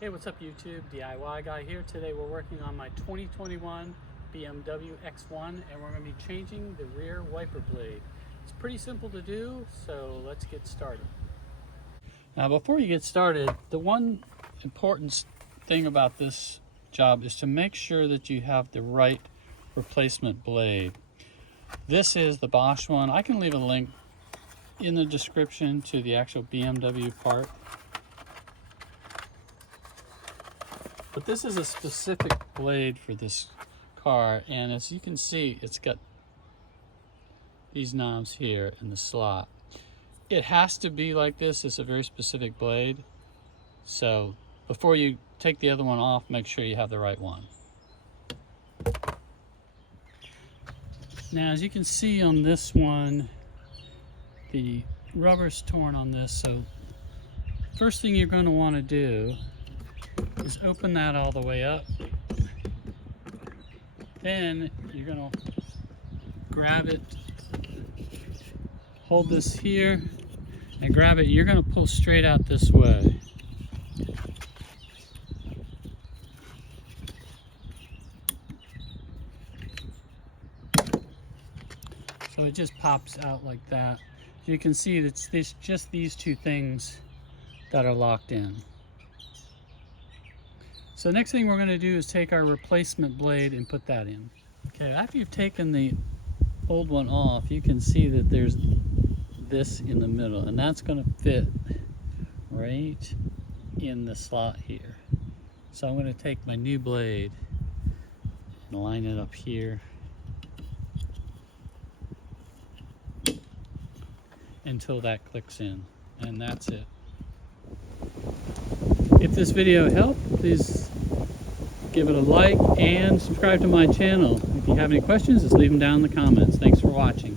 Hey, what's up YouTube? DIY guy here. Today we're working on my 2021 BMW X1 and we're going to be changing the rear wiper blade. It's pretty simple to do, so let's get started. Now before you get started, the one important thing about this job is to make sure that you have the right replacement blade. This is the Bosch one. I can leave a link in the description to the actual BMW part. But this is a specific blade for this car, and as you can see, it's got these knobs here in the slot. It has to be like this. It's a very specific blade. So before you take the other one off, make sure you have the right one. Now, as you can see on this one, the rubber's torn on this, so first thing you're going to want to do is open that all the way up. Then you're going to grab it, hold this here, and grab it. You're going to pull straight out this way. So it just pops out like that. You can see it's just these two things that are locked in. So next thing we're going to do is take our replacement blade and put that in. Okay, after you've taken the old one off, you can see that there's this in the middle, and that's going to fit right in the slot here. So I'm going to take my new blade and line it up here until that clicks in, and that's it. If this video helped, please give it a like and subscribe to my channel. If you have any questions, just leave them down in the comments. Thanks for watching.